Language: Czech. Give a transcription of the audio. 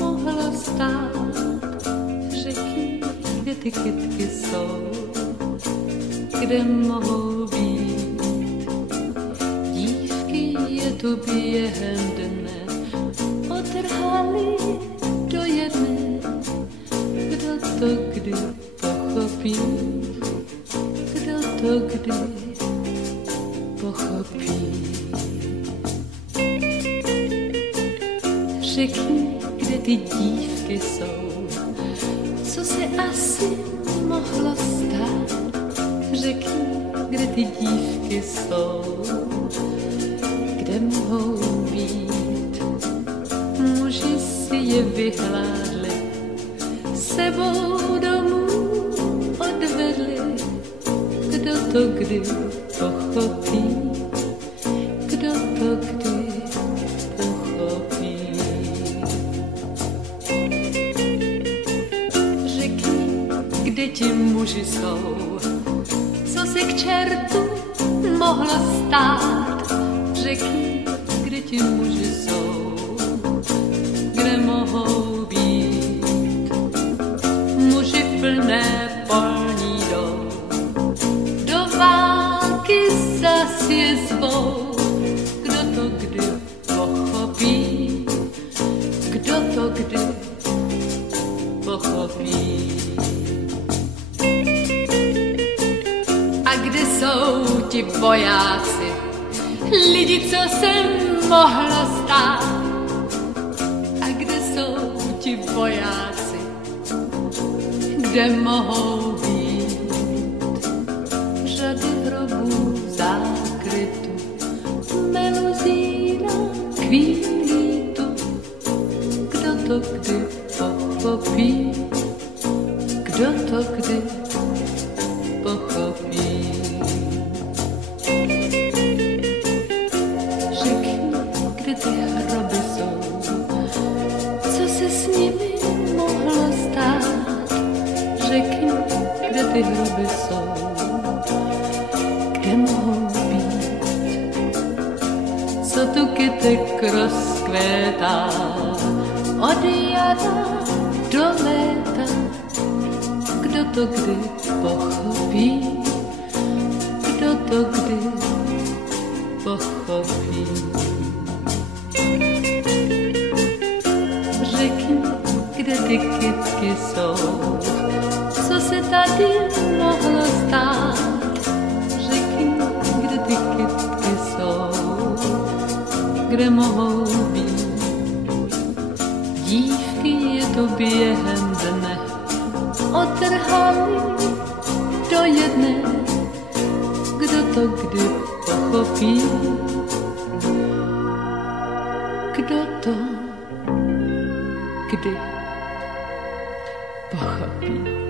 mohlo stát? Řekni, kde ty kytky jsou, kde mohou být. Dívky je tu během dne otrhali do jedné. Kdo to kdy pochopí? Kdo to kdy pochopí? Řekni, kde ty dívky jsou, co se asi mohlo stát. Řekni, kde ty dívky jsou, kde mohou být. Muži si je vyhládli, sebou domů odvedli. Kdo to kdy pochopí? Kdo to kdy pochopí? Řekni, kde ti muži jsou, co se k čertu mohlo stát. Řekni, kde ti muži jsou, kde mohou být. Muži plné polní jdou, do války zas je zvou. Kdo to kdy pochopí? Kdo to kdy pochopí? A kde jsou ti vojáci, lidi, co se mohlo stát? A kde jsou ti vojáci, kde mohou být? Řady hrobů v zákrytu, meluzína chvílí tu. Kdo to kdy pochopí? Kdo to kdy pochopí? Řekni, kde ty hroby jsou, co se s nimi mohlo stát. Řekni, kde ty hroby jsou, kde mohou být. Co tu kytek rozkvétá, od jara do léta. Kdo to kdy pochopí? Kdo to kdy pochopí? Řekni, kde ty kytky jsou, co se tady mohlo stát. Řekni, kde ty kytky jsou, kde mohou být. Dívky je tu během dne otrhali do jedné. Kdo to kdy pochopí? Kdo to kdy pochopí?